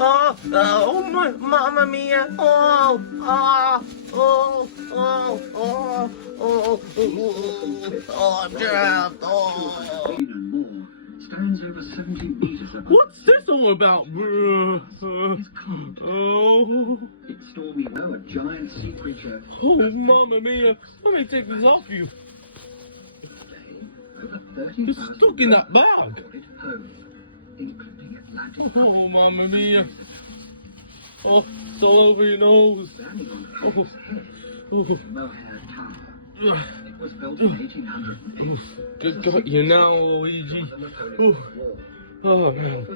Oh, my, mamma mia! Oh, I'm trapped! Oh. What's this all about? Oh, mamma mia! Let me take this off you. You're stuck in that bag. Oh, mamma mia! Oh, it's all over your nose. Oh, oh. It was built in 1808. Got you now, Luigi. Oh, oh man.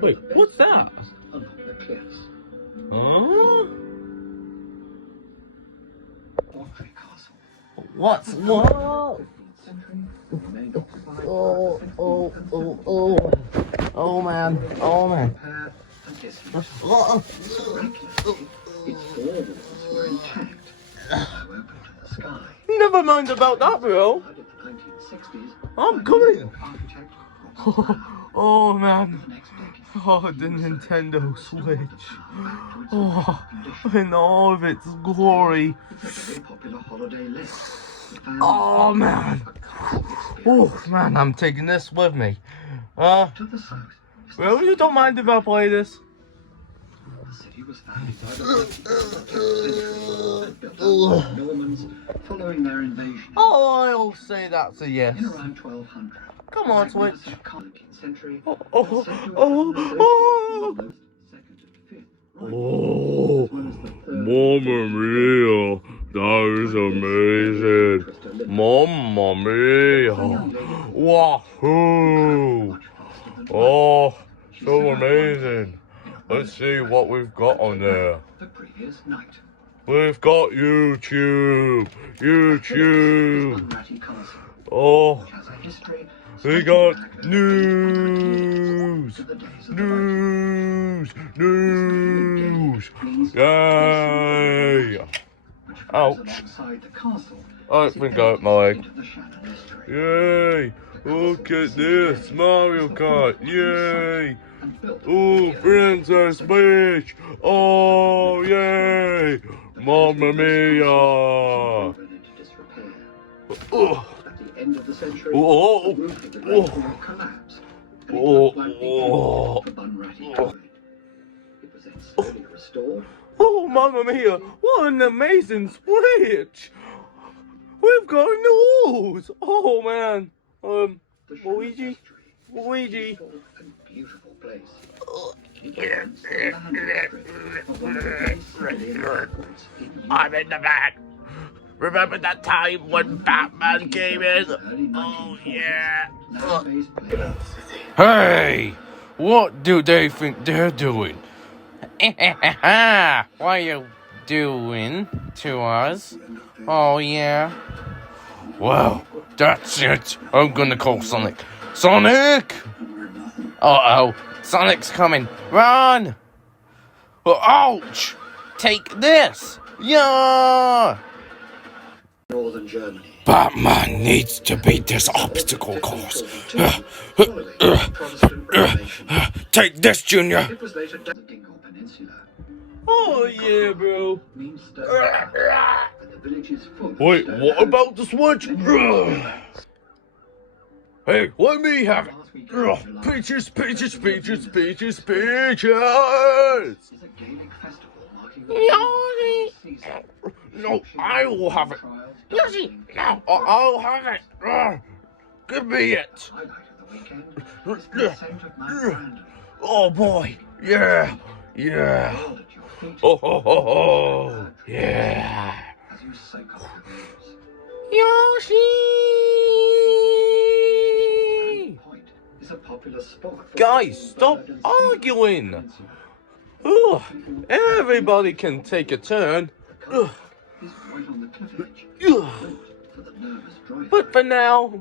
Wait, what's that? Huh? What's what? Oh man. Oh man. Its four walls were intact, open to the sky. Never mind about that, bro. I'm coming. Oh man. Oh, the Nintendo Switch. Oh, in all of its glory. Oh man. Oh man, I'm taking this with me. Well, you don't mind if I play this? Following their invasion. Oh, I'll say that's a yes. In around 1200. Come on, Switch. Oh, mamma mia, that is amazing. Mamma mia. Wahoo. Oh, so amazing. Let's see what we've got on there. We've got YouTube. Oh, we got news. Yay. Ouch. I think I hurt my leg. Yay. Look at this. Mario Kart. Yay. Oh, Princess Peach! Oh, yay! Mamma mia! Oh, oh, oh, mamma mia! What an amazing Switch! We've got news! Oh man! Luigi? Beautiful place. I'm in the van. Remember that time when Batman came in? Oh yeah. Hey! What do they think they're doing? What are you doing to us? Oh yeah. Well, that's it. I'm gonna call Sonic. Sonic! Uh-oh, Sonic's coming. Run! Ouch! Take this! Yeah! Northern Germany. Batman needs to beat this obstacle course. Take this, Junior! It was later the Dingle Peninsula. Oh yeah, bro. Wait, what about the Switch? Hey, let me have it. Peaches. Yoshi! No, I will have it. Yoshi, no, I'll have it. Give me it. Oh boy, yeah. Oh, yeah. Yoshi! Guys, stop arguing! Ugh, everybody can take a turn. Ugh. But for now,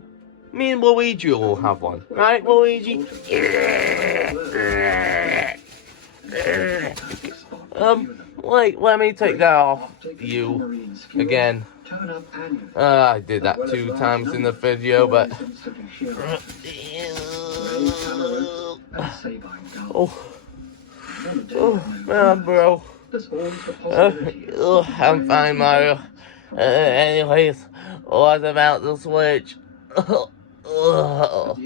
me and Luigi will have one. Right, Luigi? Wait, let me take that off you again. I did that 2 times in the video, but... Oh, man, bro. There's always the possibility of I'm fine, Mario. Anyways, what about the Switch? At the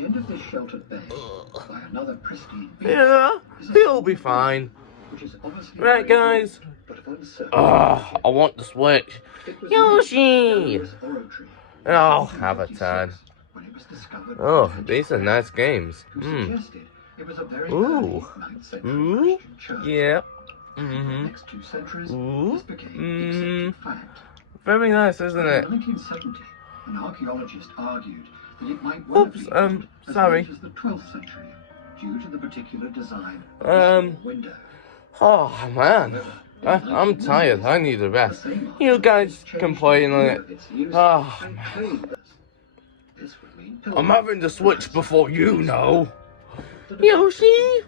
end of this sheltered bay, by another pristine beach, Yeah, is a he'll be small fine. island, which is obviously Right, very guys? old, but of uncertain I want the Switch. It was Yoshi! in oratory in Oh, have a 1756 turn. when it was discovered Oh, by these are nice games. who suggested it was a very Ooh. early 9th century Ooh. Christian church. Yeah. In the next 2 centuries, Ooh. this became accepted fact. Very nice, isn't it? In 1970, an archaeologist argued that it might well have Oops, been built as sorry. late as the 12th century due to the particular design of the small window. Oh, man. I'm tired. I need a rest. You guys complain on it. Oh, man. I'm having the Switch before you know. Yoshi?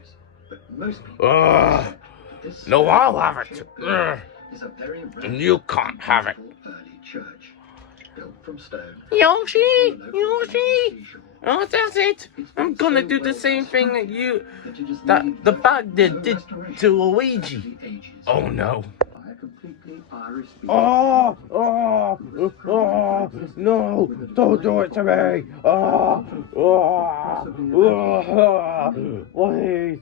No, I'll have it. And you can't have it. Yoshi? Yoshi? Oh, that's it. I'm gonna do the same thing that the bag did to Luigi. Oh, no. Oh, no, don't do it to me. Please.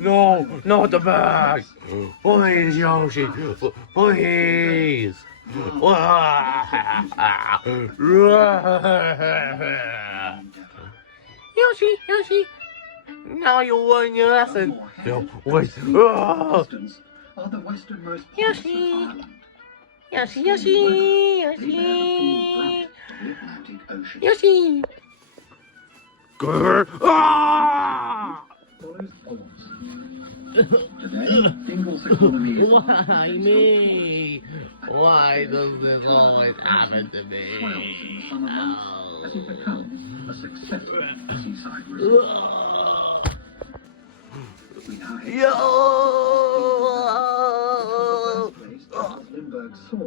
No, not the bag. Please, Yoshi. Please. Yoshi. Now you'll learn your lesson. No, wait. Are the westernmost points of Yoshi. Ireland. Yoshi. We have a full grasp of the Atlantic Ocean. Yoshi. Follows Oz. Today, Dingle's economy is Why me? Why does this always happen to me? 12 in the summer months as it becomes a successful seaside resort. We now head Yo! to the first place Charles Lindbergh saw